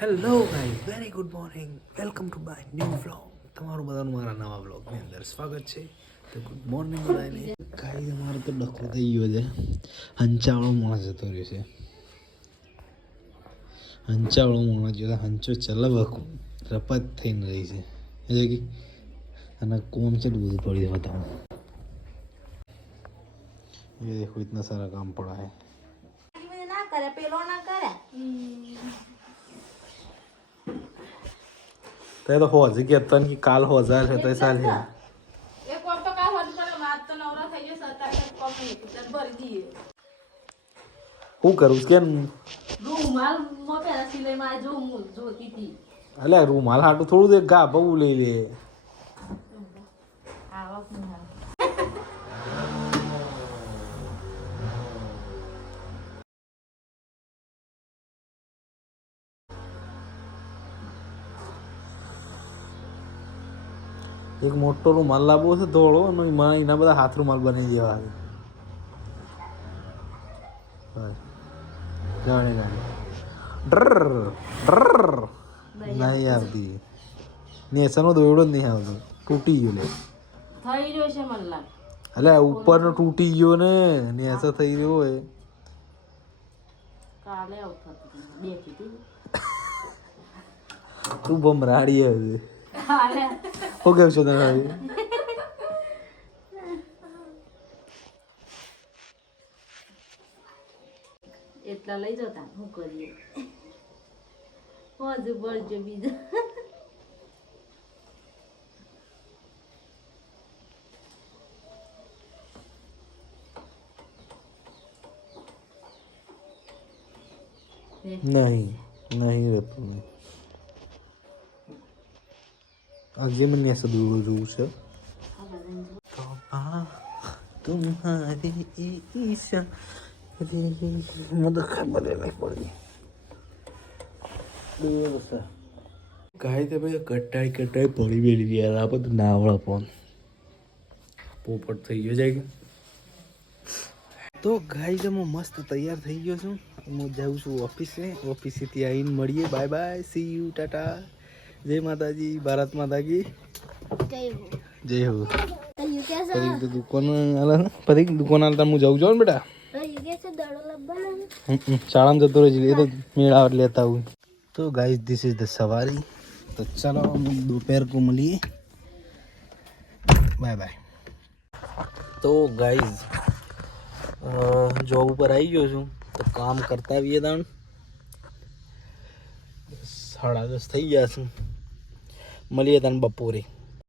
Hello guys, very good morning. Welcome to my new vlog. તમારું બધાનું મારા નવા વ્લોગની અંદર સ્વાગત છે. તો ગુડ મોર્નિંગ બધાને. ગાઈઝ અમારો તો ડખો થઈ ગયો છે. હંચાવાળો માણસ જતો રહ્યો છે. હંચાવાળો માણસ જોતા હંચો ચલાવવા રપત થઈને રહી છે એટલે કે અને કોમ છે બધું પડી બતાવું. ये देखो इतना सारा काम पड़ा है. ना करे पेलो ना करे તે તો હોજ કે તન કે કાલ હોજા છે તો સાલ છે. એક વાર તો કાલ હોજ પર વાત તો નવરા થઈ ગયો 27 કોમ ની તો ભરી દીએ. હું કરું કે રૂમાલ મોતે સિલાઈ માં જોતી હતી. અલે રૂમાલ હાટું થોડું દે ગા બહુ લઈ લે. આવક નહીં એક મોટો રૂમાલ લાવવો છે ધોળો અને એના બધા હાથ રૂમાલ બનાવી દેવા છે. જાણે જાણે ડર ડર નહીં આવતી. નેસાનો દોયડો જ નહીં આવતો. તૂટી ગયો લે. થઈ રહ્યો છે મને લાગ. અલે ઉપરનો તૂટી ગયો ને નેસા થઈ રહ્યો હોય. કાલે આવતો બે કીધી તું બમરાડી હવે. કાલે હો ગયો છો તને હવે. એટલા લઈ જતા હું કરીએ હજુ બળજો બીજા નહીં નહીં રહેતું. આજે મને નેસા દોડો જોવું છે. तुम्हारी ईशा મને ખબર નહીં પડી. કાંઈ તે ભાઈ કટાઈ પડી વેલી યાર આ બધું નાવડા પણ પોપટ થઈ ગયો જાય. તો ગાઈઝ હું મસ્ત તૈયાર થઈ ગયો છું. હું જાઉં છું ઓફિસેથી આવીને મળીએ. Bye bye, C you, Tata, જય માતાજી, ભારત માતા કી જય હો. પરીક દુકાન હાલતા હું જાઉં છું ને બેટા. શાળામાં જતો રહે છે એ તો મેળા લેતા હું. तो गाइस दिस इज द सवारी. तो चलो हम दोपहर को मिलिए. Bye bye. तो गाइस जॉब पर आई गयो છું તો કામ કરતા આવીએ તાણ 10:30 થઈ ગયા છે. મળીએ તાણ બપોરે.